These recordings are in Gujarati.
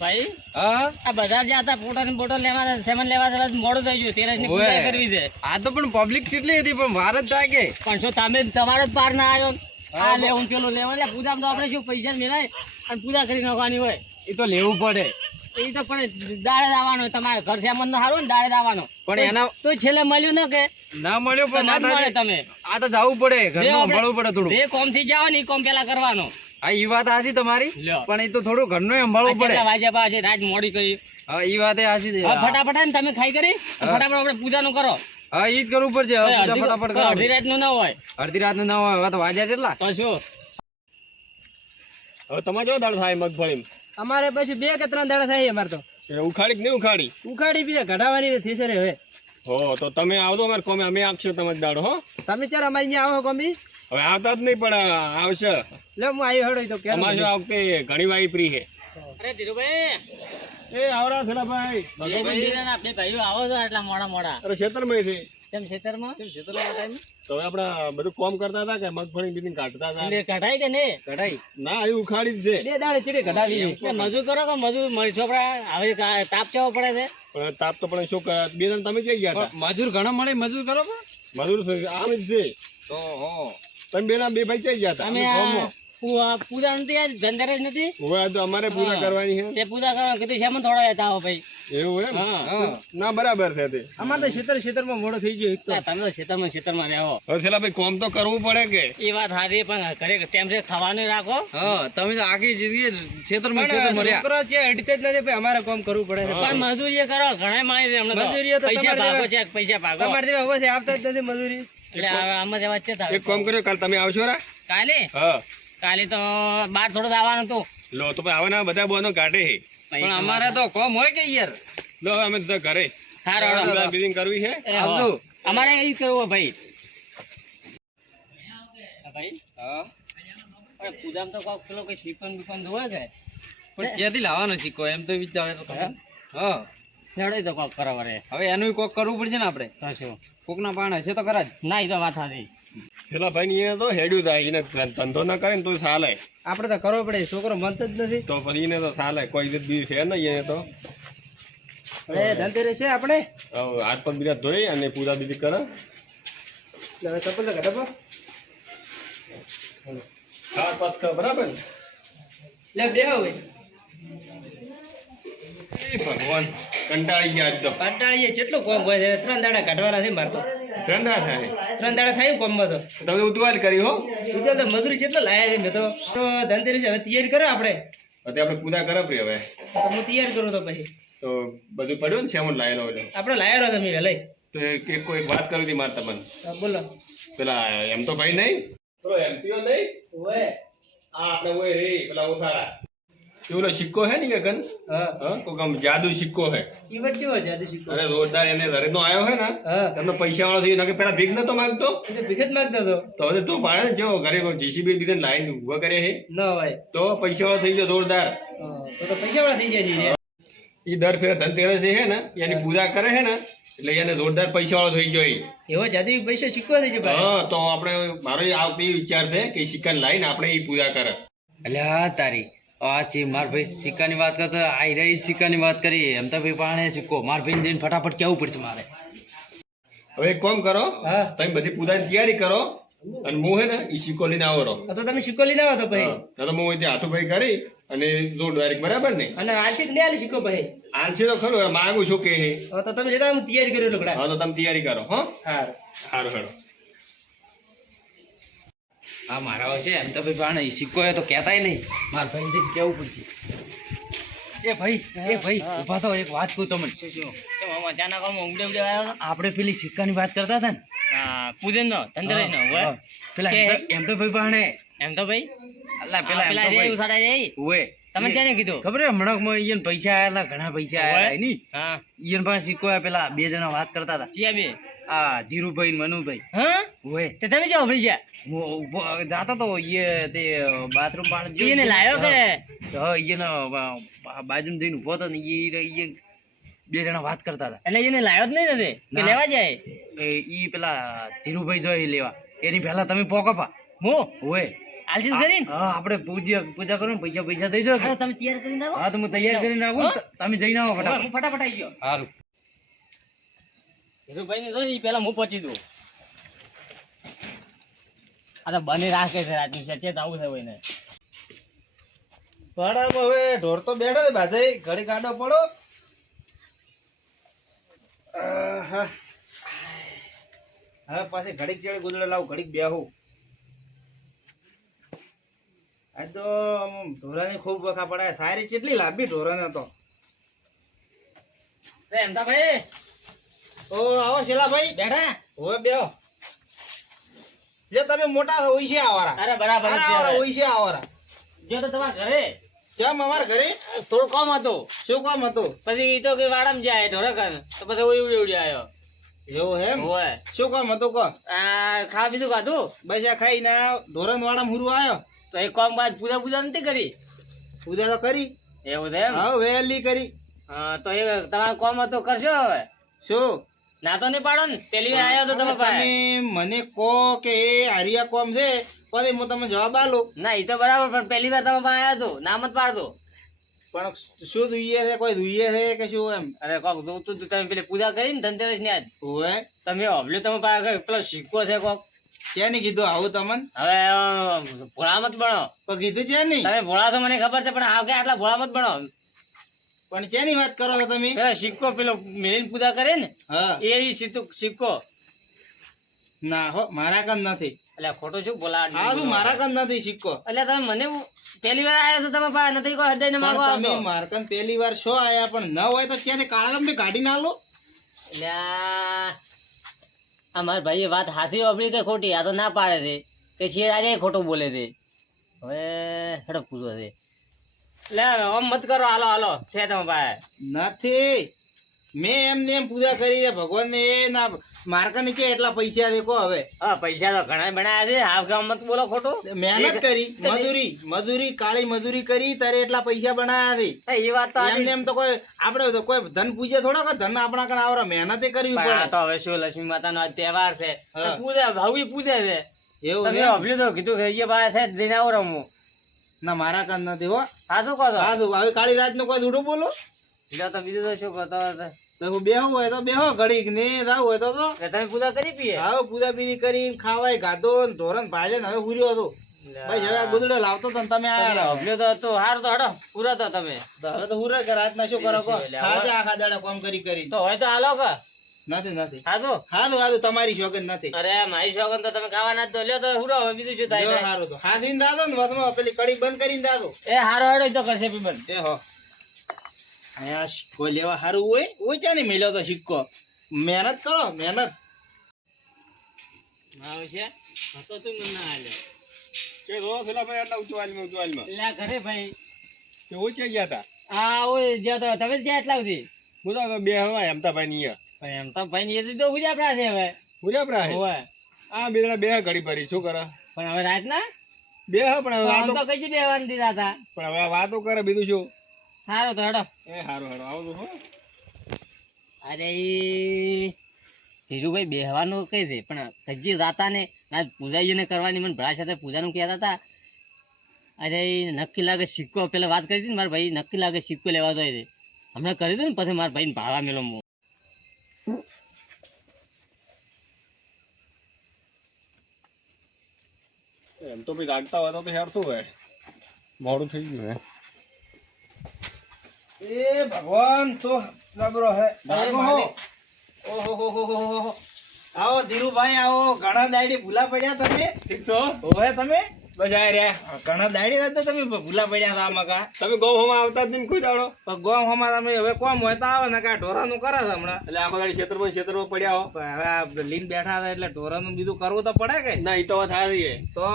ભાઈ હા આ બજાર જ્યાં હતા પોટો લેવા સેમન લેવા મોડું થઈ ગયું તેરસ ની પૂજા કરવી છે. આ તો પણ પબ્લિક કેટલી હતી પણ વાર જ થાય કે પણ શું તમે તમારો જ પાર ના આવ્યો આ લેવું પેલું લેવા એટલે પૂજામાં તો આપણે શું પૈસા મેળાય અને પૂજા કરી નાખવાની હોય એ તો લેવું પડે એ તો પણ દાડે જ આવવાનો તમારે ઘર સેમન નો સારું ને દાડે જ આવવાનો પણ એના તો છેલ્લે મળ્યું ને કે ના મળ્યો પણ ના મળે તમે આ તો જવું પડે ઘરનું સંભાળવું પડે થોડું બે કોમ થી જાવ ને એ કોમ પેલા કરવાનો. હા એ વાત હાચી તમારી લ્યો. પણ એ તો થોડું ઘરનું સંભાળવું પડે. કેટલા વાગ્યા પાસે રાત મોડી કરી હા એ વાત હાચી હવે ફટાફટ ને તમે ખાઈ કરી ફટાફટ આપણે પૂજાનું કરો. હા ઈ જ કરવું પડશે હવે પૂજા ફટાફટ કરો. અડધી રાત નું ના હોય અડધી રાત ના હોય હવે તો વાગ્યા કેટલા તો શું હવે તમારે કેવો દાળ થાય મગફળી અમારે પછી 2 કે 3 દાડા થાય અમારે તો ઉખાડી કે નહીં ઉખાડી ઉખાડી બીજા કઢાવવાની થઈ છે હવે હો તો તમે આવજો અમારે કોમે અમે આપશો તમારે દાડો હો તમે ચાર અમારી અહીંયા આવો કોમી હવે આવતા જ નહીં પણ આવશે લે હું આવ્યો હેડો તો કેમ અમારે આ વખતે ઘણી વાઈ ફ્રી છે અરે ધીરુભાઈ એ આવરા થેલા ભાઈ બે ભાઈઓ આવો છો એટલા મોડા અરે ખેતરમાં છે કેમ ખેતરમાં ટાઈમ તો હવે આપડા બધું કોમ કરતા હતા કે મગફળી બીજી કાઢતા હતા કઢાઈ કે નહીં કઢાઈ ના એ ઉખાડી જ છે 2 દાડે ચીડી કઢાવી એટલે મજૂર કરો કે મજૂર મળશો હવે તાપ ચાવો પડે છે પણ તાપ તો પણ શું કરે બે જણ તમે ક્યાં ગયા હતા મજૂર ઘણા મળે મજૂર કરો પણ મજૂર આમ જ છે તો હો તમે બે ભાઈ ક્યાં ગયા હતા અમે પૂજા નથી આજ ધનતેરસ નથી હવે આ તો અમારે પૂજા કરવાની છે તે પૂજા કરવા કીધું શેમાં થોડા જતા આવો ભાઈ એવું એમ હા ના બરાબર છે તે અમારે તો ખેતરમાં મોડો થઈ ગયો એક તો તમે તો ખેતરમાં રહો હવે થેલા ભાઈ કોમ તો કરવું પડે કે એ વાત સારી પણ ઘરે ટાઈમ છે ખાવાનું રાખો હા તમે તો આખી જિંદગી ક્ષેત્રમાં મર્યા છોકરો છે અડતે જ નથી ભાઈ અમારે કામ કરવું પડે છે પણ મજૂરી કરો ઘણા માણી છે હમણાં મજૂરીઓ તો તો પૈસા તમારે ભાગો છે પૈસા ભાગો તમારે જેવા હવે આવતા જ નથી મજૂરી એટલે હવે આમાં જવા છે એક કામ કર્યો કાલ તમે આવશો રા કાલે હા કાલે તો બાર થોડું આવવાનું હતું લો તો ભાઈ આવવાના બધા બોનો કાઢે છે પણ અમારે તો કોમ હોય કે યાર લો હવે અમે તો ઘરે સારું બિલિંગ કરવી છે આવજો અમારે એ કરવું ભાઈ ભાઈ હા પણ પૂજામાં તો કોક પેલો કઈ શીપન બીપન ધોવે કે પણ ક્યાંથી લાવવાનો શીખો એમ તો વિચારે તો ખરા. હા છેડે તો કોક કરો વરે હવે એનું કોક કરવું પડશે ને આપણે તો શું કોકના પાણ હશે તો ખરા જ ના એ તો વાત સાચી પેલા ભાઈ ને તો હેડ્યું થાય એને ધંધો ના કરે ને તો ચાલે આપણે તો કરવો પડે છોકરો મનતો જ નથી તો પછી એને તો ચાલે કોઈ બી છે નહીં એને તો હવે ધનતેરસ છે આપણે હવે હાથ પગ બીજા ધોઈ અને પૂજા બીજી કરે હવે ચપ્પલ તો કઢાવો હાથ પાસ કરે બરાબર ને લે બેહો ભાઈ એ ભગવાન કંટાળી ગયા આજ તો કંટાળીએ કેટલું કોમ હોય છે 3 દાડા કાઢવાના છે મારે તો ઠંડા થાય 3 દાડા થાય કોમમાં તો તમે ઉતવાલ કરી હો બીજો તો મજૂરી કેટલો લાયા છે મેં તો ધનતેરસ હવે તૈયારી કરો આપણે અત્યારે આપણે પૂજા કરે પ્રિય હવે તો હું તૈયાર કરું તો પછી તો બધું પડ્યું ને સેમન લાયેલો એટલે આપણે લાયા રહો તમે વહેલાઈ તો કોઈ વાત કરવી હતી મારે તમને બોલો પેલા એમ તો ભાઈ નહીં પેલો એમપીઓ નહીં ઓય આ આપણે ઓય રે પેલા ઓસારા એ ઓલો સિક્કો હે ને ગન હા હા કોક આમ જાદુ સિક્કો હે ઈવટ કેવો જાદુ શીખો અરે જોરદાર એને દરેક નો આવ્યો હે ને હા તમને પૈસા વાળો થઈ કે પેલા ભીખ નતો માંગતો એ તો ભીખત માંગતો હતો તો હવે તું પાડે ને જો ઘરે જીસીબી લીધે લાઈન ઉભા કરે હે ન ભાઈ તો પૈસા વાળો થઈ ગયો જોરદાર તો પૈસા વાળા થઈ જાય છે એ દર ફેર ધનતેરસ હે ને એની પૂજા કરે હે ને એટલે એને જોરદાર પૈસા વાળો થઈ ગયો એવો જાદુ પૈસા શીખવા થઈ છે ભાઈ હા તો આપણે મારો આ વિચાર છે કે સિક્કા લાઈને આપણે એ પૂજા કરે અલ્યા તારી આ છે માર ભાઈ સિક્કાની વાત કરતો આઈ રહી સિક્કાની વાત કરી એમ તો ભાઈ પાણે સિક્કો માર ભાઈ જઈને ફટાફટ કેવું પડશે મારે હવે એક કામ કરો હા તમે બધી પૂજાની તૈયારી કરો અને હું હે ને એ સિક્કો લઈને આવો રહો તો તમે શીખો લઈને આવો તો ભાઈ તો હું અહીંથી હાથુભાઈ કરી અને જોડ ડાયરેક્ટ બરાબર ને અને આશિક ને આલે શીખો ભાઈ આલસી તો ખરું હવે માંગુ છું કે હે તો તમે જતા હું તૈયારી કર્યો લોકડા હા તો તમે તૈયારી કરો હો હા સારું હેડો હા મારા હશે એમ તો ભાઈ પાણે સિક્કો એ તો કહેતાય નહીં માર ભાઈ જઈને કેવું પડશે એ ભાઈ ઉભા તો એક વાત કહું તમને મજાના કામ ઉડે ઉડે આવ્યો હતો આપણે પેલી સિક્કાની વાત કરતા હતા ને હા પૂજન નો ધનતેરસ નો હોય પેલા કે- એમ તો ભાઈ પાણે એમ તો ભાઈ અલ્લા પેલા એમ પેલા તો રે ભાઈ ઉસાડા રે ઓએ તમે ક્યારે કીધું ખબર હે હમણાં ઈયન પૈસા આયેલા ઘણા પૈસા આયેલા ની હા ઈયન પાસે સિક્કો આયા પેલા બે જણા વાત કરતા હતા ચિયા બે આ ધીરુભાઈ ને મનુભાઈ હા ઓએ તે તમે જો ભરી ગયા હું ઊભો જાતો તો ઈએ તે બાથરૂમ પાણી એને લાયો કે હા ઈયનો બાજુમાં જઈને ઊભો હતો ને ઈએ બે જણા વાત કરતા હતા એટલે એને લાયો જ નહીં નથી કે ના. લેવા જાય ઈ પેલા ધીરુભાઈ જોઈ લેવા એની પહેલા તમે પોકપા હું ઓએ આલસીસ કરીને હા આપણે પૂજા કરો ને પૈસા દઈ દો અરે તમે તૈયાર કરીને આવો હા તો હું તૈયાર કરીને આવું ને. તમે જઈને આવો હું ફટાફટ ફટાફટ આવી ગયો સારું ધીરુભાઈ ને તો ઈ પહેલા હું પહોંચી દઉં આ તો બની રાખે છે રાજની છે ચેત આવું છે કોઈને ભાડામાં હવે ઢોર તો બેઠો છે બાધે ઘડી કાઢો પડો આહા. હવે પાછી ઘડીક ચેડે ગુદડે લાવું ઘડીક બેહું આજ તો ઢોરાની ખૂબ વખા પડે સારી ચેટલી લાંબી ઢોરાને તો એમતાભાઈ ઓ આવો શેલાભાઈ બેઠા હવે બેહો જે તમે મોટા છો ઓય છે આવારા અરે બરાબર અરે જ આવારા છે. ઓય છે આવારા જો તો તમારા ઘરે ચમ અમારા ઘરે થોડું કામ હતું શું કામ હતું પછી ઈ તો કે વાડામાં જાય ઢોરે કર તો પછી ઓય ઉડી ઉડી આવ્યો એવું એમ ઓય શું કામ હતું કો આ ખાવા બીજું ખાધું બસ આ ખાઈને ઢોરણ વાળા હુરુ આવ્યો તો એક કામ બાદ પૂજા નથી કરી પૂજા તો કરી એવું છે એમ હા વહેલી કરી હા તો એ તમારું કામ હતું કરશો હવે શું ના તો નહીં પાડો ને પેલી વાર આવ્યો તો તમે પાસે તમે મને કહો કે એ આર્યા કોમ છે પછી હું તમને જવાબ આલો ના એ તો બરાબર પણ પેલી વાર તમે પાસે આવ્યો તો નામ જ પાડતો પણ શું જોઈએ છે કોઈ જોઈએ છે કે શું એમ અરે કોક તું તમે પેલી પૂજા કરી ને ધનતેરસ ની આજ ઓવે તમે હવલ્યું તમે પાસે પેલો સિક્કો છે કોક ચેની કીધું આવું તમને હવે ભોળા મત બનો પણ કીધું ચેની તમે ભોળા તો મને ખબર છે પણ આ કે આટલા ભોળા મત બનો પણ ચેની વાત કરો છો તમે પેલા સિક્કો પેલો મેલીને પૂજા કરે ને હા એ સિક્કો ના હો મારા કન નથી એટલે ખોટું શું બોલા આ તું મારા કન નથી સિક્કો એટલે તમે મને પેલી વાર આવ્યો તો તમે પાસે નથી કોઈ હૃદય ને માંગો પણ તમે આવતો મારા કન પહેલી વાર શો આયા પણ ન હોય તો ત્યાંથી કાળા તમે કાઢી ના લો એટલે આ મારા ભાઈએ વાત હાથી વાપરી કે ખોટી આ તો ના પાડે છે કે છે આજે ખોટું બોલે છે હવે હેડો પૂછો છે લે આમ મત કરો હાલો હાલો છે તમે પાસે નથી મેં એમને એમ પૂજા કરી છે ભગવાન ને એ ના મારકા નીચે એટલા પૈસા દેખો હવે હા પૈસા તો ઘણા બનાયા છે હાફ ગામ મત બોલો ખોટું મહેનત કરી મજૂરી કાળી મજૂરી કરી તારે એટલા પૈસા બનાયા છે એ વાત તો એમને એમ તો કોઈ આપડે તો કોઈ ધન પૂજે થોડા કે ધન આપણા કણ આવરા મહેનતે કરવી પણ આ પડે તો હવે શું લક્ષ્મી માતા નો તહેવાર છે હા. પૂજે ભાવી પૂજે છે એવું તમે છે હભલ્યું તો કીધું કે એ પાસે છે જઈને આવો રમું ના મારા કણ નથી હો સાચું કહો છો સાધુ હવે કાળી રાત નું કોઈ દૂડું બોલો બીજો તો બીજું તો શું કહો તો તો હું બેહું હોય તો બેહો ઘડીક ને જાવ હોય તો કે તમે પૂજા કરી પીએ હવે પૂજા પીધી કરી ખાવાય ગાધો ને ધોરણ ભાજે ને હવે હુર્યો હતો ભાઈ હવે આ ગુદડો લાવતો તો ને તમે આયા રહો. હભલ્યું તો હતું હારું તો હડો પૂરા તો તમે તો હવે તો હુરે કે રાતના શું કરો કો એટલે ખાજે આખા દાડા કામ કરી તો હોય તો હાલો કે નથી સાચું હારું તમારી શોખન નથી અરે મારી શોખન તો તમે ખાવાના જ તો લ્યો તો હુડો હવે બીજું શું થાય જો છે? હારું તો હાથીને દાદો ને વચમાં પેલી કડી બંધ કરીને દાદો એ હારો હડો ઈ તો કરશે પીબન એ હો અહીંયા સિક્કો લેવા હારું હોય ચાની મેલ્યો તો સિક્કો મહેનત કરો મહેનત આવશે હતો તું મને ના આલ્યો કે રો પેલા ભાઈ આટલા ઉતવાલમાં એટલે આ ઘરે ભાઈ કે ઓછે ગયા હતા આ ઓય જ્યાં તો તમે જ જ્યાં એટલા સુધી બધા તો બે હવા એમતા ભાઈ ની ભાઈ એમ તો ભાઈ ની એ તો ઉજા આપણા છે હવે પૂરા પ્રા હોય આ બે જણા બે ઘડી ભરી શું કરે પણ હવે રાત ના બે હ પણ હવે આમ વાતો તો કઈ બેવાનું દીધા હતા પણ હવે વાતો કરે બીજું શું સારો તો હડો એ હારું હારું આવું હો અરે ધીરુભાઈ બેહવાનું કઈ છે પણ હજી રાતા ને આજ પૂજા ને કરવાની મને ભરા સાથે પૂજાનું કહેતા હતા અરે નક્કી લાગે સિક્કો પેલા વાત કરી હતી ને મારા ભાઈ નક્કી લાગે સિક્કો લેવા જાય છે હમણાં કરી દઉં ને પછી મારા ભાઈને ભાડા મેલો હું એમ તો ભાઈ રાખતા હોય તો હેરતું હોય મોડું થઈ ગયું હે એ ભગવાન તો જબરો હે ભાગો. ઓહો હો હો હો હો. આવો ધીરુભાઈ આવો ઘણા દાડી ભૂલા પડ્યા તમે ઠીક તો ઓહે તમે બસ આ રહ્યા ઘણા દાડી હતા તમે ભૂલા પડ્યા હતા આમાં કા તમે ગૌ હોમાં આવતા જ નહીં કોઈ દાડો પણ ગોમ હમણાં તમે હવે કોમ હોય તો આવે ને કા ઢોરાનું કરે છે હમણાં એટલે આખો દાડી ખેતરમાં પડ્યા હો પણ હવે આ લીન બેઠા હતા એટલે ઢોરાનું બીજું કરવું તો પડે કે ના ઈ તો વાત સારી તો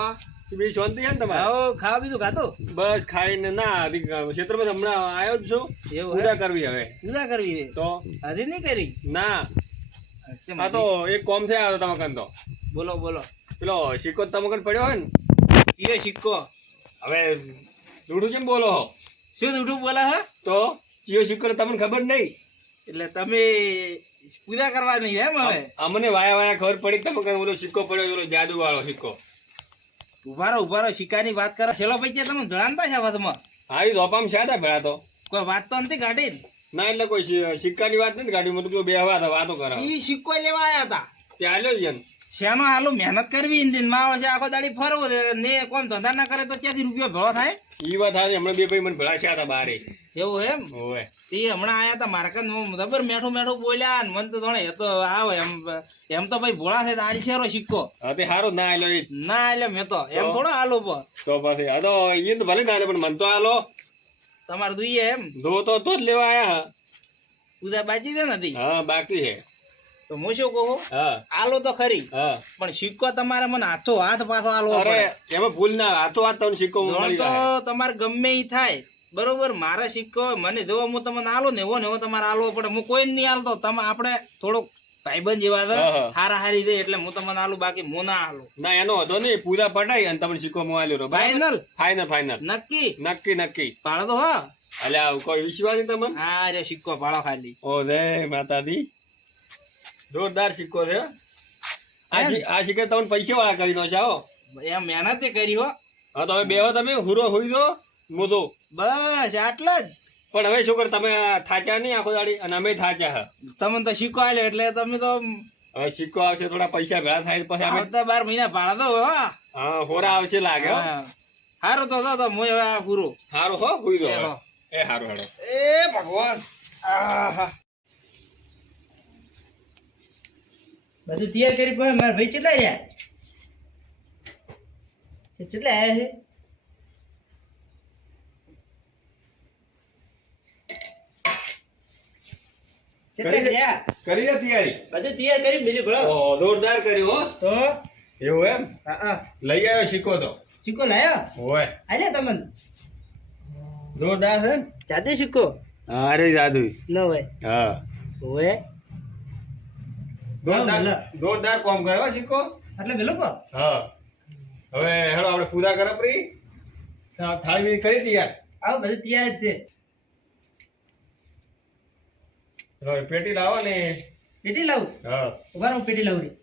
છે બીજી શાંતિ છે ને તમારે આવો ખાવા બીજું ખાતું બસ ખાઈને ના હજી ખેતરમાં હમણાં આવ્યો જ છું એવું પૂજા હે કરવી હવે પૂજા કરવી છે તો હજી નહીં કરી ના કેમ આ તો એક કોમ છે આ તમે કન તો બોલો બોલો પેલો સિક્કો તમે કન પડ્યો હોય ને કયો સિક્કો હવે દૂડું કેમ બોલો હો? શું દૂધું બોલે હે તો ચિયો સિક્કો તમને ખબર નહીં એટલે તમે પૂજા કરવા નહીં એમ હવે અમને વાયા વાયા ખબર પડી કે તમે કન ઓલો સિક્કો પડ્યો ઓલો જાદુ વાળો સિક્કો ઉભા રહો શિકારની વાત કરે છેલ્લો પૈકી તમે જણાવતા છે વાતમાં હા એ ધોપામાં છે હતા ભેળા તો કોઈ વાત તો નથી કાઢી ના એટલે કોઈ સિક્કાની વાત નથી કાઢી મેં તો બેહવા હતા વાતો કરાવ ઈ સિક્કો લેવા આયા હતા ત્યાં આલ્યો છે ને શેનો હાલો મહેનત કરવી ઇન્જિન માં છે આખો દાડી ફરવો ને કોમ ધંધા ના કરે તો ક્યાંથી રૂપિયો ભેળો થાય ઈ વાત હારી હમણાં બે ભાઈ મને ભેળા છે હતા બારે એવું એમ ઓવે તે હમણાં આયા હતા માર્કેટ જબર મેઠું મેઠું બોલ્યા ને મને તો થોડે એ તો આવે એમ તો ભાઈ ભોળા થાય તો આજ શેરો સિક્કો હા તે હારો ના આલ્યો એ ના એટલે મેં તો એમ થોડો હાલો તો પછી હા તો એ તો ભલે ના આલ્યો પણ મન તો આલો તમારે જોઈએ એમ ધો તો જ લેવા આયા ઉદા બાજી દે નથી હા બાકી છે તો હું શું કહું હા આલો તો ખરી હા પણ સિક્કો તમારે મને હાથો હાથ પાછો આલો અરે એમાં ભૂલ ના હાથો હાથ તમને સિક્કો મળી તો જાય તમારે ગમે ઈ થાય બરોબર મારા સિક્કો મને જો હું તમને આલો ને એવો તમારે આલવો પડે હું કોઈ નહીં આલતો તમે આપણે થોડુંક ભાઈબંધ જેવા છે હા. હારા હારી દે એટલે હું તમને આલું બાકી હું ના આલું ના એનો હતો નહીં પૂરા પટાઈ અને તમને સિક્કો મોઆલ્યો રો ફાઈનલ ફાઈનલ નક્કી નક્કી પાડો તો હા અલ્યા કોઈ વિશ્વાસ નહીં તમને હા રે સિક્કો પાડો ખાલી ઓ રે માતાજી જોરદાર સિક્કો છે આ સિક્કો તમને પૈસા વાળા કરી દો છે હો એમ મહેનત કરી હો હા તો હવે બેહો તમે હુરો હોઈ દો મોતો બસ આટલા જ પણ હવે શું કર તમે થાક્યા નહીં આખો દાડી અને અમે થાક્યા હા તમને તો સિક્કો આલ્યો એટલે તમે તો હવે સિક્કો આવશે થોડા પૈસા ભેળા થાય પછી અમે આવતા 12 મહિના પાડો દો હા હા હોરા આવશે લાગે હો હારું તો હું હવે આ પૂરું હારું હો હોઈ દો એ હવે. હો. એ હારું હારું એ ભગવાન આહા બધું તૈયાર કરી પણ મારા ભાઈ કેટલા રહ્યા કેટલા આયા છે કેટલા રહ્યા કરી દે તૈયારી બધું તૈયાર કરી બીજું ભરો ઓ જોરદાર કર્યું હો તો એવું એમ હા લઈ આવ્યો સિક્કો તો સિક્કો લાયો ઓય આલે તમને જોરદાર છે ને? જાદુ સિક્કો અરે જાદુ ન હોય હા હોય જોરદાર જોરદાર કામ કરે હો સિક્કો એટલે પેલો કો હા હવે હેડો આપણે પૂરા કરે પ્રી થાળી કરી તૈયાર આવો બધું તૈયાર જ છે હવે પેટી લાવો ને પેટી લાવું હા ઉભા રહો, હું પેટી લાવું રી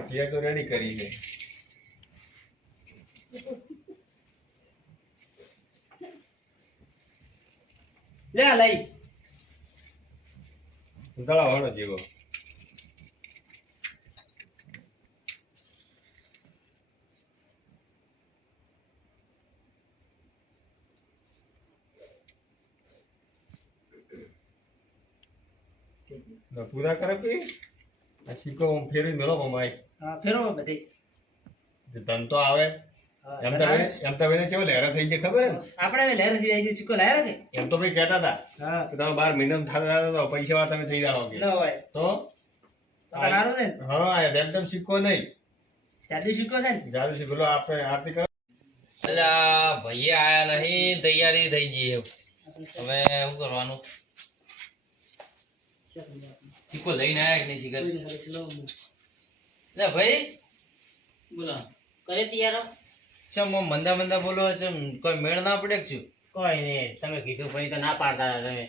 તૈયાર તો રેડી કરી છે લે આ લઈ દળા વાળો જેવો પૂરા કરે પ્રી આ સિક્કો ફેરવી મેળો મમાય હા ફેરવો બધે ધન તો આવે એમ તો ભાઈ કેવો લહેરા થઈ જાય ખબર હે ને? આપણે હવે લહેર થી આવી સિક્કો લાવ્યો કે એમ તો ભાઈ કહેતા હતા હા કે તમે 12 મહિના થતા તો પૈસા વાળા તમે થઈ જાઓ કે ન હોય તો તો સારું છે ને હા આ તેમ તેમ સિક્કો નહીં જાદુ સિક્કો છે ને જાદુ સિક્કો લો આપણે આરતી કરો અલા ભાઈ આયા નહીં તૈયારી થઈ ગઈ હવે શું કરવાનું સિક્કો લઈને આયા કે નહીં શીખર લે ભાઈ બોલો કરે તૈયાર ચમ આમ મંદા મંદા બોલો ચમ કોઈ મેળ ના પડે કે શું કોઈ નહીં તમે કીધું પછી તો ના પાડતા હતા તમે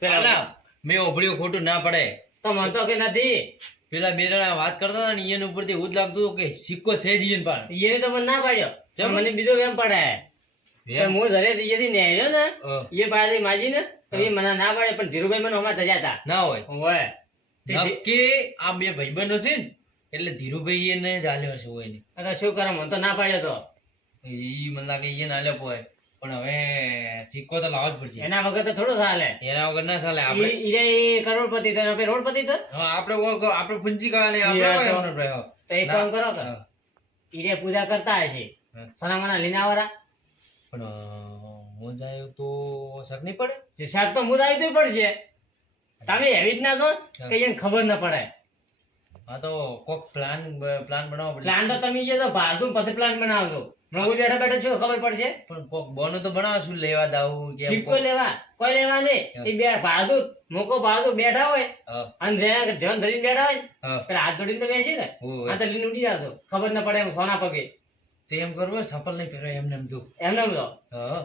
પેલા અલા, મેં ઓભળ્યું ખોટું ના પડે તો મન તો કે નથી પેલા બે જણા વાત કરતા હતા ને એના ઉપરથી એવું જ લાગતું હતું કે સિક્કો છે જ ઈયન પાસે એ તો મને ના પાડ્યો ચમ? મને બીજો કેમ પડે એમ? હું ઘરે થી ને આવ્યો ને હા. એ પાસે માજી ને તો એ મને ના પાડે પણ ધીરુભાઈ મને હમણાં તજા હતા ના હોય હોય નક્કી આ બે ભાઈબંધો છે ને એટલે ધીરુભાઈ એને જ આલ્યો છે હોય ને તો શું કરો મને તો ના પાડ્યો તો ઈ મને લાગે એને આલ્યો પોય પણ હવે સિક્કો તો લાવવો જ પડશે એના વગર તો થોડું ચાલે એના વગર ના ચાલે આપણે ઈ કરોડપતિ તો આપણે રોડપતિ તો હા આપણે પૂંજી કાળાને આપણે યાર હોય તો- એમનો ભાઈ, હા. તો એક કામ કરો તો હા. ઈરે પૂજા કરતા હશે હા. સોનામાના લીના વાળા પણ હું જાય તો શક નહીં પડે જે શાક તો મુદ આવી પડશે તમે એવી જ ના છો કે એને ખબર ના પડે હા તો કોક પ્લાન બનાવવો પડે પ્લાન તો તમે જે તો ભાડું પછી પ્લાન બનાવજો પ્રભુ બેઠા બેઠા શું ખબર પડશે પણ કોક બોનો તો બનાવશું લેવા દાવું કે એમ સિક્કો કોક. લેવા કોઈ લેવા નહીં એ બે ભાડું મોકો ભાડું બેઠા હોય હા, અને ધ્યાન ધરીને બેઠા હોય હા. પેલા હાથ જોડીને તો બેસી ને ઓય. આ તો લીન ઉડી જાતો ખબર ના પડે એમ સોના પગે તો એમ કરવું હોય, સફલ નહીં પહેરો એમને એમ જો એમને જો હા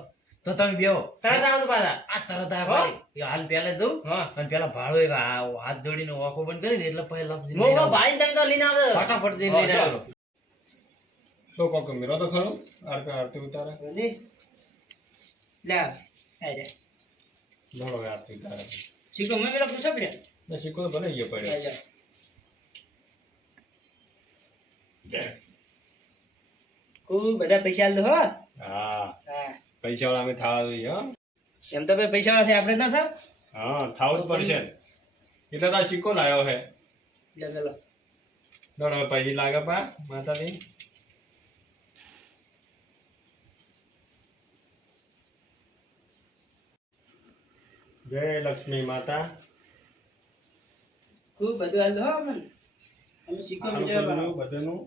તો તમે બેહો તરત આવો તો પાછા. આ તરત આ ભાઈ એ હાલ પહેલા જઉં હા. અને પેલા ભાડો એક હાથ જોડીને ઓખો બંધ કરીને એટલે પછી લપસી હું કહું ભાઈ તમે તો લઈને આવજો. ફટાફટ જઈને લઈને હા, આવ્યો. તો કોક મેરો તો ખરો આરતી આરતી ઉતારે લે આય રે ધોળો આરતી ઉતારે શીખો મેં પેલા પૂછા પડ્યા ને સિક્કો તો ભલે ગયો પડ્યો આય જા ખૂબ બધા પૈસા આલ દો હો હા હા પૈસા વાળા અમે થવા જોઈએ હો એમ તો ભાઈ પૈસા વાળા થાય આપણે ના થાવ હા થાવું જ પડશે ને. એટલે તો આ સિક્કો લાવ્યો છે લે ચલો દોડ હવે પૈસા લાગે પા માતાજી જય લક્ષ્મી માતા ખૂબ બધું આલ દો હો અમને અમે શીખો મળ્યા આનું બધાનું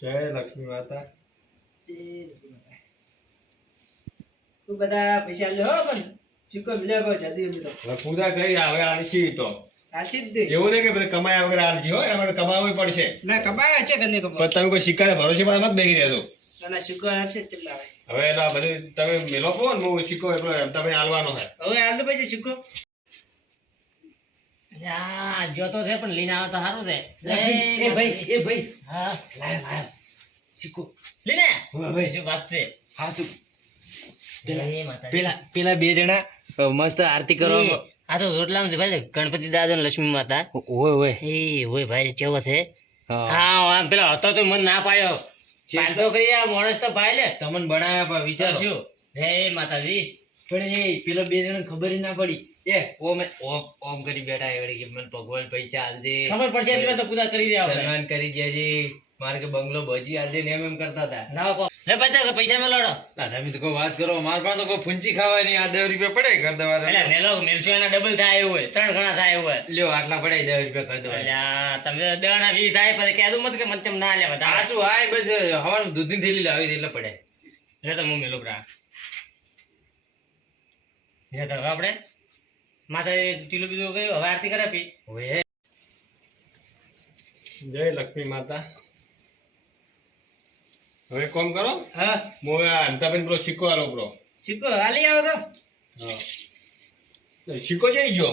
જય લક્ષ્મી માતા ખૂબ બધા પૈસા આલ દો હો પણ શીખો મળ્યા બહુ જલ્દી અમે તો હવે પૂજા કરી હવે આલસી તો સાચી જ દે એવું નહીં કે બધે કમાયા વગર આલસી હોય એના માટે કમાવું પડશે ના કમાયા છે કને કમાયા પણ તમે કોઈ સિક્કાને ભરોસે પાછા મત બેસી રહેજો ના ના શીખો આવશે ચેટલા આવે હવે એટલે આ બધું તમે મેલો કહો ને હું સિક્કો એટલો તમે આલવાનો છે હવે આલ દો પછી શીખો યા, જોતો છે પણ લઈને આવે તો સારું છે. એ ભાઈ હા લાય લાય સિક્કો લઈને હા ભાઈ શું વાત છે? હા શું જય માતાજી. પેલા બે જણા મસ્ત આરતી કરવા એ, આ તો રોટલામાં છે ભાઈ ગણપતિ દાદા અને લક્ષ્મી માતા. ઓય ઓય એ હોય ભાઈ કેવો છે? હા હા આમ પેલા હતો તો મન ના પાડ્યો. પાડતો કરી આ માણસ તો પાય લે. તમને બનાવ્યા પણ વિચારો શું? જય માતાજી. પણ એ પેલા બે જણા ખબર જ ના પડી એ ઓમ ઓમ ઓમ કરી બેઠા એવડી કે મને ભગવાન પૈસા આલજે ખબર પડશે એટલે તો પૂજા કરી દે આપણે. સન્માન કરી દેજે મારે કે બંગલો ભજી આલજે ને એમ કરતા હતા લાવો કો. લે પૈસા પૈસા મેં લોડો. તમે તો કોઈ વાત કરો મારા પાસે તો કોઈ ફૂંચી ખાવા નહીં આ 10 રૂપિયા પડે કર એટલે દેવા મેલો મેલશો એના ડબલ થાય એવું હોય 3 ગણા થાય એવું હોય. લ્યો આટલા પડે 10 રૂપિયા કર દેવા અલ્યા, તમે તો 10 ના 20 થાય પછી કહેતું મત કે મને તેમ ના લે બધા. સાચું હાય બસ હવાનું દૂધની થેલી લાવી એટલે પડે એટલે તો હું મેલો પ્રા. એટલે તો હવે આપણે માતા ટીલું બીજું કયું હવે આરતી કરે પી. ઓય જય લક્ષ્મી માતા હવે કોમ કરો હા હું હવે આ અંતાબેન પેલો સિક્કો આલો બ્રો શીખો હાલી આવો તો હા સિક્કો જઈ ગયો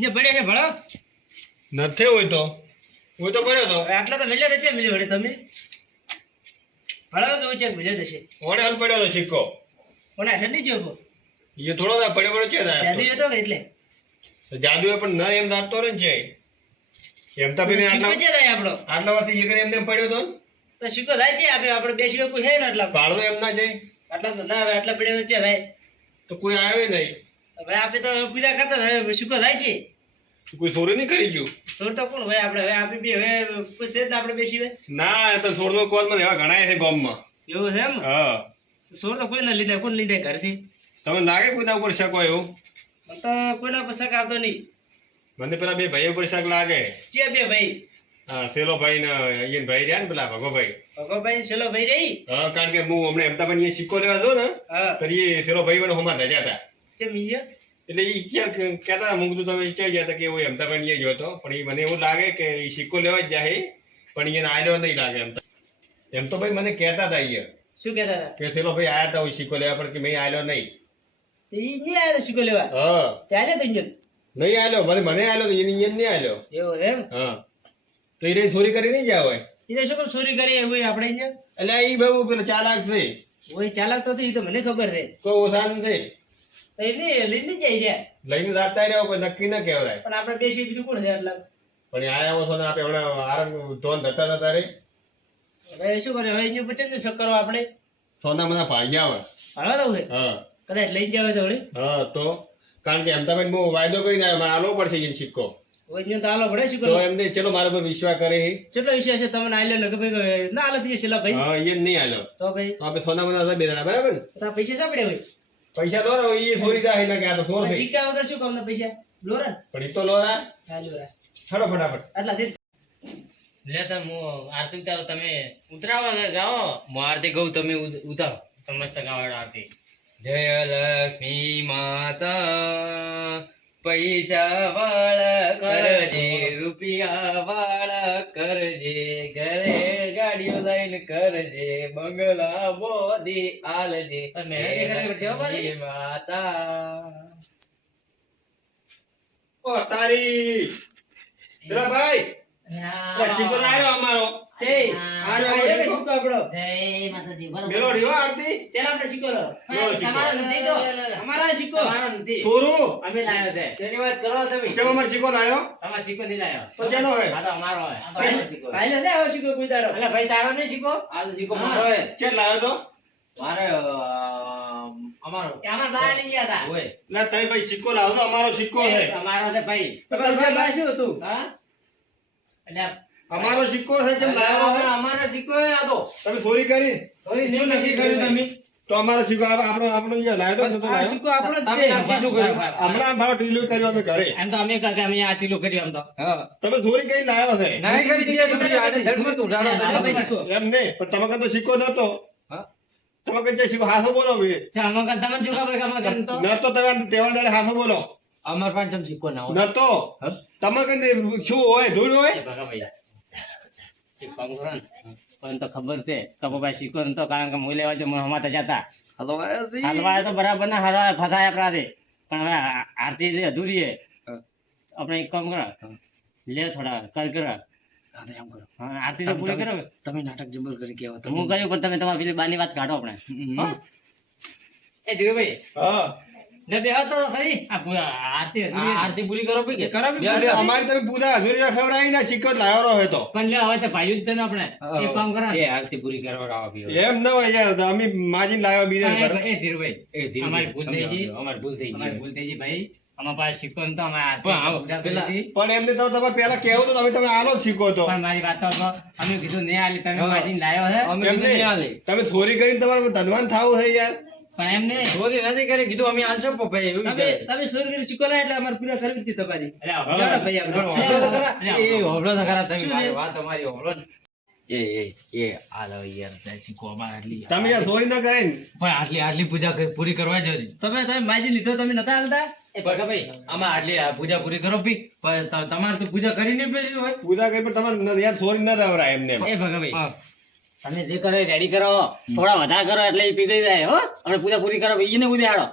ને પડે છે ભણો નથી હોય તો પડ્યો તો આટલા તો મિલ્યો છે મિલ્યો વડે તમે ભણો તો છે મિલ્યો થશે ઓને હાલ પડ્યો તો સિક્કો કોને ઠંડી જો એ થોડો થાય પડ્યો પડ્યો છે જાદુ હતો કે એટલે જાદુ એ પણ ન એમ દાંતો ને છે એમ તો પેલી શીખો છે થાય આપણો આટલા વર્ષથી એ એમને એમ પડ્યો તો ને તો શીખો થાય છે આપણે બે શીખો કોઈ હે ને આટલા પાડો એમ ના જાય આટલા તો ના હવે આટલા પડ્યા છે થાય તો કોઈ આવે નહીં હવે આપણે તો પૂજા કરતા થાય શીખો થાય છે કોઈ ચોરી નહીં કરી ગયું સોર તો કોણ હવે આપણે હવે આપણે બી હવે કોઈ છે જ ને આપણે બેસી ના એ તો સોળનો કોલમાં એવા ઘણા છે ગામમાં એવું છે એમ હા સોર તો કોઈ ના લીધા કોણ લીધા ઘરથી તમને લાગે કોઈના ઉપર શક હોય એવું મને તો કોઈના પર શક આવતો નહીં મને પેલા બે ભાઈઓ ઉપર શક લાગે છે બે ભાઈ હા સેલો ભાઈ ને અહીંયા ભાઈ રહ્યા ને પેલા ભગોભાઈ ભગવાભાઈ છેલ્લો ભાઈ રહી હા કારણ કે હું હમણાં અમદાવાદ અહીંયા સિક્કો લેવા જો ને હા તો એ સેલો ભાઈ મને હોમાં ધર્યા હતા છે મીએ એટલે એ ક્યાં કહેતા હું કીધું તમે ક્યાં ગયા હતા કે એવું અમદાવાદ અહીંયા ગયો હતો પણ એ મને એવું લાગે કે એ સિક્કો લેવા જ જાય પણ એને આલ્યો નહીં લાગે એમ તો ભાઈ મને કહેતા હતા અહીંયા શું કહેતા હતા કે સેલો ભાઈ આયા હતા સિક્કો લેવા પણ કે મેં આલ્યો નહીં ઈ નહીં આવ્યો શીખો લેવા હા ત્યારે તો ઇન્જન નહીં આલ્યો મને આલ્યો તો એને નહીં આલ્યો એવું છે એમ હા તો એ ચોરી કરી નહીં જાય હોય એ તો શું કરું ચોરી કરી એવું આપણે ઇન્જન એટલે એ બહુ પેલો ચાલાક છે ઓય ચાલાક તો એ તો મને ખબર છે કોઈ ઓછાન છે તો એને લઈને જઈ રહ્યા લઈને જાતા રહ્યો કોઈ નક્કી ના કહેવાય પણ આપણે બેસી બીજું કોણ છે આટલા પણ એ આયા છો ને આપણે હમણાં આરંગ ધોન ધતા હતા રે હવે શું કરે હવે અહીંયા પછી શું કરો આપણે સોના મને ભાગ્યા આવે ભણવા દઉં છે હા કદાચ લઈ જાવ તો વળી હા તો કારણ કે અમદાવાદ હું વાયદો કરીને આવ્યો મારે આલો પડશે એ સિક્કો ઓય તો આલો પડે શું તો કરો એમને ચલો મારા પર વિશ્વાસ કરે છે. કેટલો વિષય છે તમને આલ્યો ને કે ભાઈ ના આલો તીએ છેલ્લા ભાઈ હા એ જ નહીં આલ્યો તો ભાઈ તો આપણે સોના મને બે જણા બરાબર ને તો આ પૈસા સાંભળે હોય પૈસા લો ને એ થોડી જાય ને કે આ તો સોર આ થઈ સિક્કા વગર શું કામના પૈસા લોરા પણ એ તો લો ના હા લોરા છડો ફટાફટ આટલા દે લે તો હું આરતી ઉતારો તમે ઉતરાવો જાઓ. હું આરતી કહું તમે ઉતારો તો મસ્ત ગાવાડો આરતી. જય લક્ષ્મી માતા પૈસા વાળા કરજે રૂપિયા વાળા કરજે ઘરે ગાડીઓ લઈને કરજે બંગલા બોધી આલજે લક્ષ્મી માતા. ઓ તારી પેલા ભાઈ પેલા શીખો લાવ્યો અમારો તે આ રહ્યો આ શીખો. શીખો આપણો. જય માતાજી. બરોબર. મેલો રહ્યો આરતી તેના આપણે શીખો લો. લો શીખો. તમારો નથી તો. અમારા શીખો. તમારો નથી. થોરું અમે લાવ્યો છે. શેની વાત કરો તમે? કેમ અમારે શીખો લાવ્યો તમારો શીખો નહીં લાવ્યો. તો કેનો હે આ તો અમારો હે. ભાઈ ને આવો શીખો કોઈ દાડો. અલા ભાઈ તારો નહીં શીખો? આ તો શીખો મારો હે. કે લાવ્યો તો મારે અમારો એ અમારા બહાર લઈ ગયા હતા. હોય. ના તમે ભાઈ શીખો લાવો તો અમારો શીખો છે અમારો છે ભાઈ. તમારા ભાઈ શું હતું? હા? એટલે અમારો સિક્કો છે કેમ લાવ્યો છે અમારો શીખો હે આ તો. તમે ચોરી કરી થોડી શું નક્કી કર્યું તમે? તો અમારો સિક્કો આપણો આપણો જે લાવ્યો તો નતો આ લાવ્યો શીખો આપણો જ તમે છે. નક્કી શું કર્યું? હમણાં મારો ટીલો કર્યો અમે ઘરે એમ તો અમે કાકા અમે આ ટીલું કર્યું એમ તો. હા. તમે ચોરી કરી લાવ્યો છે નહીં કરી છે તમે આને ધડમાં તો ઉડાડો તો આપણે તમે. શીખો. એમ નહીં પણ તમે કઈ તો સિક્કો નતો હા. તમે કઈ જે સિક્કો હાથો બોલો ભાઈ ચાલ, અમે કાં તમને શું ખબર કે અમે કાં તો? નતો તમે તહેવાર દાડે હાથો બોલો અમાર પાસે ચમ શીખો ના હોય. નતો હા? તમે કઈ શું હોય ધૂળ હોય એ ભગા ભાઈ. એક કામ કરો ને. પણ તો ખબર છે કપોભાઈ શીખો ને તો કારણ કે હું લેવા જો મને હમાતા જતા હલો આયાસી. હાલવા તો બરાબર ના હરવા ફસાયા પ્રાદે પણ હવે આરતી જે અધૂરી છે હા. આપણે એક કામ કરો લે થોડા કર કરો હા, તો એમ કરો. હા, આરતી તો પૂરી કરો તમે નાટક જબર કરી કેવો તો હું કર્યું પણ તમે તમારી પેલી બાની વાત કાઢો આપણે હા. એ ધીરુભાઈ હા ને બેહો તો ખરી આ આરતી અધૂરી છે. આરતી પૂરી કરો ભાઈ કે? કરો બી બે, બે. અમારી તમે પૂરા હજુરી ખવડાવી ના સિક્કો જ લાવ્યો હોય તો પણ લે હવે તો ભાઈ જ છે ને આપણે એક કામ કરો એ આરતી પૂરી કરવા આવો પીવો. એમ ન હોય યાર અમે માજીને લાવ્યો બીજા ઘરે. એ ધીરુભાઈ એ ધીરે અમારી ભૂલ થઈ ગઈ. અમારી ભૂલ થઈ અમારી ગઈ. ભૂલ થઈ ગઈ ભાઈ અમારા પાસે શીખો ને તો અમે પણ આવો, આરતી પૂજા કરી પેલા- હતી. પણ એમને તો તમારે પેલા કેવું તો તમે આલો જ શીખો તો પણ મારી વાત તો સાંભળો. અમે કીધું નહીં આલી તમે હા. માજીને લાવ્યો છે અમે એમ કીધું નહીં. નહીં આલે. તમે ચોરી કરીને તમારે ધનવાન થાવું છે યાર પણ એમ નહીં ચોરી નથી કરી કીધું અમે આલશો પપ્પા એવું તમે વિચારે. તમે સોર કરી શીખો લા એટલે અમારે પૂરા કરવી હતી તમારી. એટલે હા. ચાલો ભાઈ આપણે. હોભળો તો ખરા. એટલે એ હોભળો તો ખરા તમે શું મારી છે? વાત અમારી હોભળો ને. એ આલો યાર ત્યાં શીખો અમારે આટલી. તમે યાર ચોરી ના કરે ને પણ આટલી પૂજા પૂરી કરવા જરી. તમે માજી લીધો તમે નતા હાલતા? એ ભગાભાઈ આમાં આટલી આ પૂજા પૂરી કરો ભી પણ તમારે તો પૂજા કરીને પહેરી હોય. પૂજા કરી પણ તમારે યાર ચોરી ના દવરાય એમને એ ભગાભાઈ હા. તમે જે કરો એ રેડી કરો થોડા વધારે કરો એટલે એ પીગળી જાય હો આપણે પૂજા પૂરી કરો એને ઉભી હાડો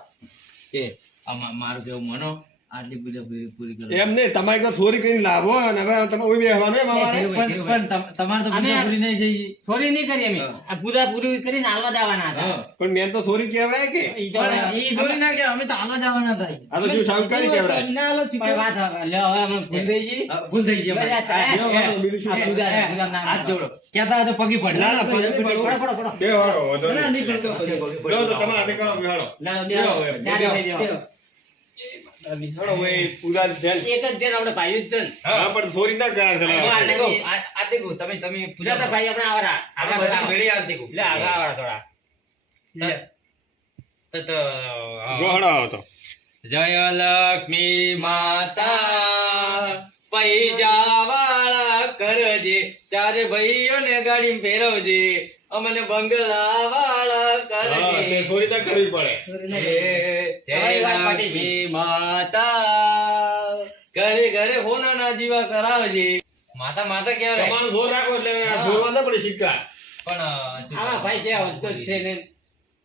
એ આમાં મારું કેવું માનો આટલી પૂજા પૂરી કરો. એમ નહીં તમારે તો ચોરી કરીને લાવો અને હવે તમે ઉભી રહેવાનું એમ અમારે પણ તમારે તો પૂજા અમે- પૂરી નહીં જઈએ. સોરી નહીં કરી અમે આ પૂજા પૂરી કરીને હાલવા દેવાના હતા હા. પણ મેં તો ચોરી કહેવડાય કે ઈ તો પણ ઈ ચોરી ના કે અમે તો હાલવા જવાના હતા. આ તો શું સાવકારી કહેવડાય ના હાલો શીખો. કોઈ વાત હવે લે હવે અમે ભૂલ થઈ ગઈ ભૂલ થઈ ગઈ અમારી. બધા જો, બીજું શું? આ પૂજા ના હાથ જોડો. કહેતા હતા પગી પડે. ના ના પગે પડો પડો પડો પડો બે વાળો વધો ના, નહીં. નહીં પડતો પછી. લો તો તમે હાથે કરો બિહાડો લાવો બેહો દેવો હવે, ચાર બેહો. થઈ દેવો. બિહાડો ભાઈ પૂજા ધ્યાન એક જ છે ને આપણે ભાઈ જ છે ને. હા પણ ચોરી ના કરાય હા, છે હા. આ દેખો તમે પૂજા પૂજા તો ભાઈ આપણે આવરા આપણે બધા ભેળી આ દેખો. લે આગળ આવરા થોડા તો જોહડો હતો જય લક્ષ્મી માતા પૈસા વાળા કરજે ચારે ભાઈઓને ગાડી ફેરવજે અમને બંગલા વાળા હા, કરજે. તે ચોરી ના કરવી પડે જય લક્ષ્મી માતા ઘરે ઘરે હોનાના જીવા કરાવજે. માતા માતા કહેવાય. તમારો જોર રાખો એટલે આ જોરવા ના પડે સિક્કા પણ આવા ભાઈ છે આવતો જ છે ને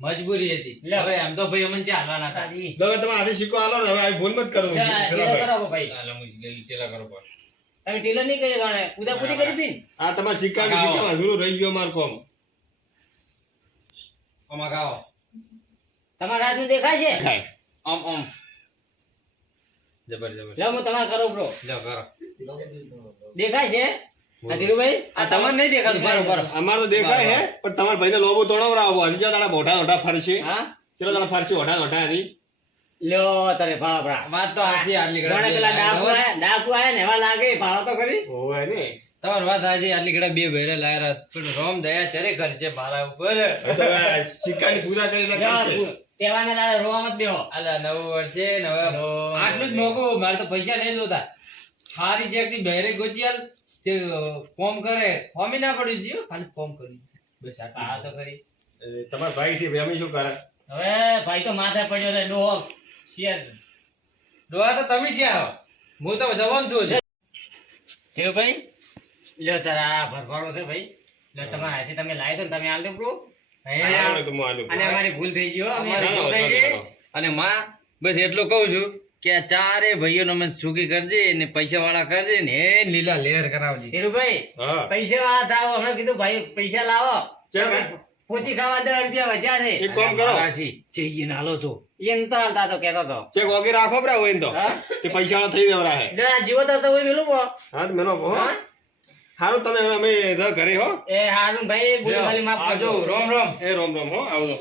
મજબૂરી હતી. લે. હવે એમ તો ભાઈ અમને ચાલવાના હતા. હવે તમે હાથે સિક્કો આલો ને હવે આ ભૂલ મત કરો લે, લે કરો ભાઈ હાલો, મુશ્કેલી ચેલા કરો પણ. તમે ટેલર નહીં કરી જાણે પૂજા પૂરી કરી હતી ને? આ તમારા સિક્કા સિક્કામાં અધૂરું રહી ગયો મારું કોમ આમાં ખાઓ. તમારા હાથનું દેખાય છે ખાય આમ જબર જબર. લો હું તમારે કરો બ્રો લો કરો. દેખાય છે આ ધીરુભાઈ આ તમારે નહીં દેખાતું બરોબર. અમાર તો દેખાય હે પણ તમારા ભાઈને લોબો તોડાવરાવો હજી જો તારા મોઢા મોઢા ફરશે હા ચલો તારા ફરશે મોઢા મોઢા હતી લ્યો તારે ભાળા વાત તો સાચી આટલી ઘણા પેલા ડાકુ આયા ને એવા લાગે ભાળો તો ખરી હોય ને તમારી વાત સાચી આટલી ઘડા બે ભેરે લાયરા પણ રોમ દયા ચરે કરજે મારા ઉપર. હવે તો આ સિક્કાની પૂજા કરી નાખશે તહેવારના દાડે રોવા મત બેહો આલા નવું વર્ષે ને હવે આટલું જ મોંઘું મારે તો પૈસા નહીં જોતા. હારી જેકની બહેરે ગોચિયાલ તે ફોર્મ કરે ફોર્મી ના પડી ગયો ખાલી ફોર્મ કરી બસ આ તો ખરી તમારા ભાઈ છે ભાઈ અમે શું કરે હવે ભાઈ તો માથે પડ્યો છે ડોહો શેર દોવા તો તમે શ્યા હું તો જવાન છું હજી. કેવું ભાઈ લ્યો તારા ભરવાડો છે ભાઈ લ્યો તમારા હાથે તમે લાવી દો ને તમે આલ દો બ્રો આલો તો હું આલું. અને અમારી ભૂલ થઈ ગઈ હો અમે અમારી ભૂલ ભૂલ થઈ થઈ ગઈ. ગઈ. અને માં બસ એટલું કહું છું કે આ ચારે ભાઈઓને મને સુખી કરજે ને પૈસા વાળા કરજે ને એ લીલા લહેર કરાવજે. ધીરુભાઈ હા પૈસા વાળા થાવ હમણાં કીધું ભાઈ પૈસા લાવો કેમ? પોચી ખાવા 10 રૂપિયા વધ્યા છે એક કામ કરો મારાથી જઈએ ને હાલો છો. એમ તો હાલતા તો કેતો તો ચેક વગેરે રાખો બરા હોય ને તો હા તે પૈસા વાળા થઈ દેવરા હે. જો આ જીવો તો હોય પેલું પો હા તો મેનો હો હા સારું તમે હવે અમે ઘરે હો એ હારું ભાઈ બોલો ખાલી માફ આવજો કરજો રોમ રોમ. એ રોમ રોમ હો આવજો.